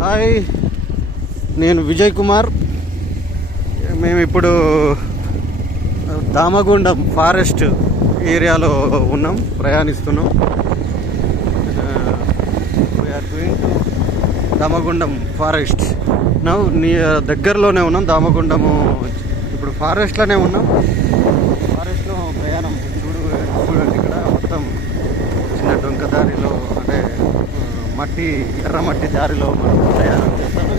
Hi నేను విజయ్ కుమార్. మేము ఇప్పుడు దామగుండం ఫారెస్ట్ ఏరియాలో ఉన్నాం ప్రయాణిస్తున్నాం. We're going to Damagundam forest. నా నీ దగ్గరలోనే ఉన్నాం దామగుండము ఇప్పుడు ఫారెస్ట్లోనే ఉన్నాం ఫారెస్ట్లో ప్రయాణం చూడు చూడండి ఇక్కడ మొత్తం చిన్న డొంక దారిలో అంటే ఆ, మట్టి ఎర్రమట్టి దారిలో మనం ప్రయాణం చేస్తాము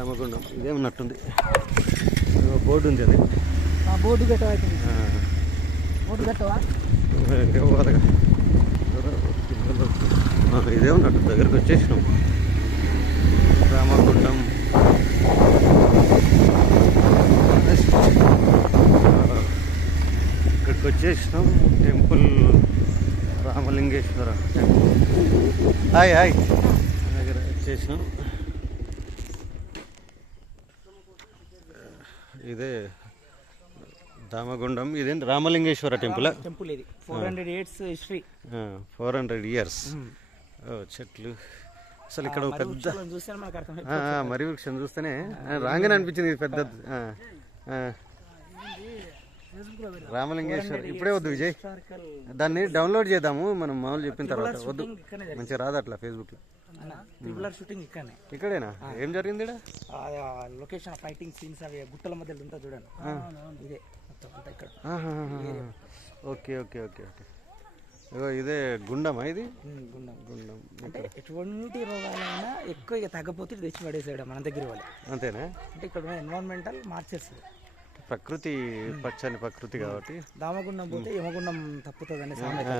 దామగుండం ఇదే ఉన్నట్టుంది ఇదిగో బోర్డు ఉంది అది. ఆ బోర్డు బోర్డు పెట్టవా ఇంకా పోవాలిగా. ఆ, ఇదే ఉన్నట్టు దగ్గరకు వచ్చేసినాం. రామగుండం. ఇక్కడికి వచ్చేసినాం. Temple Ramalingeshwara temple. Hi hi. దగ్గర వచ్చేసినాం. ఇదే దామగుండం ఇదేంటి రామలింగేశ్వర టెంపుల్? టెంపుల్ ఇది. Four hundred years history four hundred years చెట్లు. అసలు ఇక్కడ పెద్ద మరి వృక్షం చూస్తేనే రాగానే అనిపించింది ఇది పెద్ద. రామలింగేశ్వర్ ఇప్పుడే వద్దు విజయ్. దాన్ని డౌన్లోడ్ చేద్దాము మనం మామూలు చెప్పిన తర్వాత. వద్దు. మంచిగా రాదు అట్లా ఫేస్బుక్ లో ట్రిపులర్ షూటింగ్ ఇక్కడనే. ఇక్కడేనా? ఏం జరిగింది? లొకేషన్ ఫైటింగ్ సీన్స్ అవి గుట్టల మధ్యలో ఉంటా చూడండి. ఇదే మొత్తం అంతా ఇక్కడ. Okay okay okay okay. ఇదే గుండమా ఇది? గుండం. గుండం. అంటే ఎటువంటి రోగాలైనా ఎక్కువ ఇక తగ్గపోతే తెచ్చి పడేసాడు మన దగ్గర వాళ్ళు అంతేనా? అంటే ఇక్కడ ఎన్వైరన్మెంటల్ మార్చేస్తుంది ప్రకృతి పచ్చని ప్రకృతి కాబట్టి. దామగుండం పోతే యమగుండం తప్పుతుంది అనే సామెత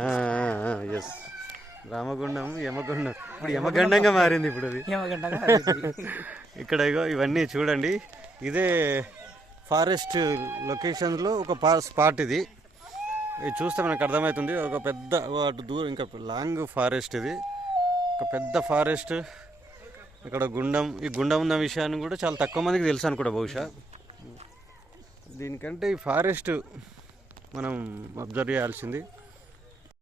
ఎస్ రామగుండం యమగుండం. ఇప్పుడు యమగండంగా మారింది ఇప్పుడు అది. ఇక్కడ ఇగో ఇవన్నీ చూడండి. ఇదే ఫారెస్ట్ లొకేషన్లో ఒక స్పాట్ ఇది. ఇది చూస్తే మనకు అర్థమవుతుంది ఒక పెద్ద అటు దూరం ఇంకా లాంగ్ ఫారెస్ట్ ఇది. ఒక పెద్ద ఫారెస్ట్. ఇక్కడ గుండం ఈ గుండం ఉన్న విషయాన్ని కూడా చాలా తక్కువ మందికి తెలుసు అనుకుంటా బహుశా. దీనికంటే ఈ ఫారెస్ట్ మనం అబ్జర్వ్ చేయాల్సింది.